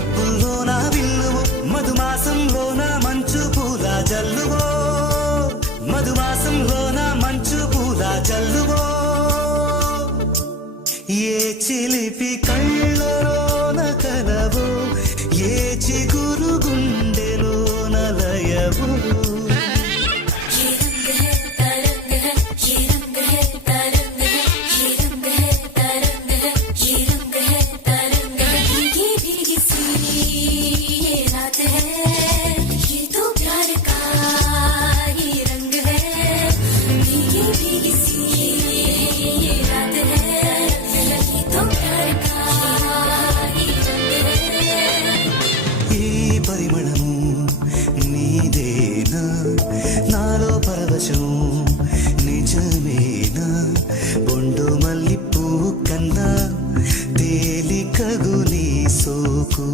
మబ్బుల్లోన విల్లువో మధుమాసంలోన మంచు పూల జల్లువో మధుమాసంలోన మంచు పూల జల్లువో ఏ చిలిపి కళ్ళలోన కలవో ఏ చిగురు గుండెలోన లయవో పరిమళము నీదేనా నాలో పరవశం నిజమేనా బొండు మల్లిపూ కన్నా తేలికగు నీ సోకు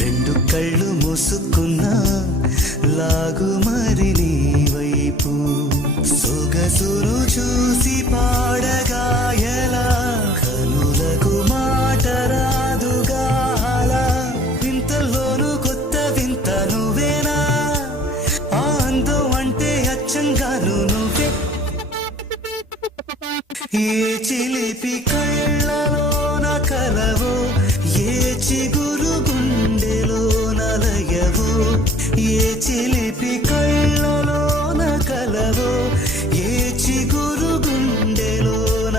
రెండు కళ్ళు మూసుకున్నా లాగు మరి నీ వైపు సొగసును చూసి పాడగా ఎలా కనులకు మాట రాదుగా అలా వింతల్లోనూ కొత్త వింత నువ్వేనా ఆ అందం అంటే అచ్చంగాను నువ్వే ఏ చిలిపి కళ్ళలోన కలవో ఏ చిగురు గుండెలోన లయవో ఏ చిలిపి కళ్ళలోన కలవో ఏ చిగురు గుండెలోన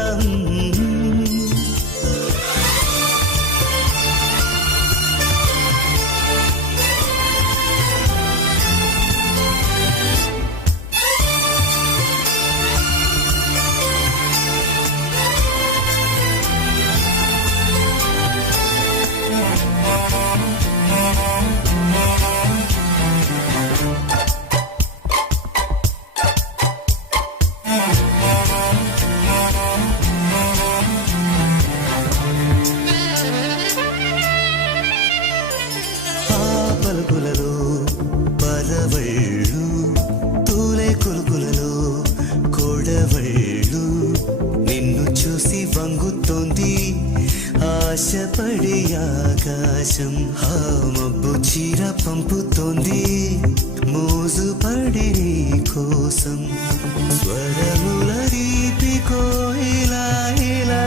పలుకులలో పరవళ్ళు తూలే కొలుకులలో కొడవళ్ళు నిన్ను చూసి వంగుతోంది ఆశపడి ఆకాశం ఆ మబ్బు చీర పంపుతోంది మోజు పడి నీ కోసం స్వరముల రీపి కోయిలా ఇలా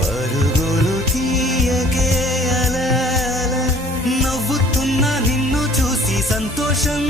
పరుగులు తీయకే అలా అలా నవ్వుతున్నా నిన్ను చూసి సంతోషం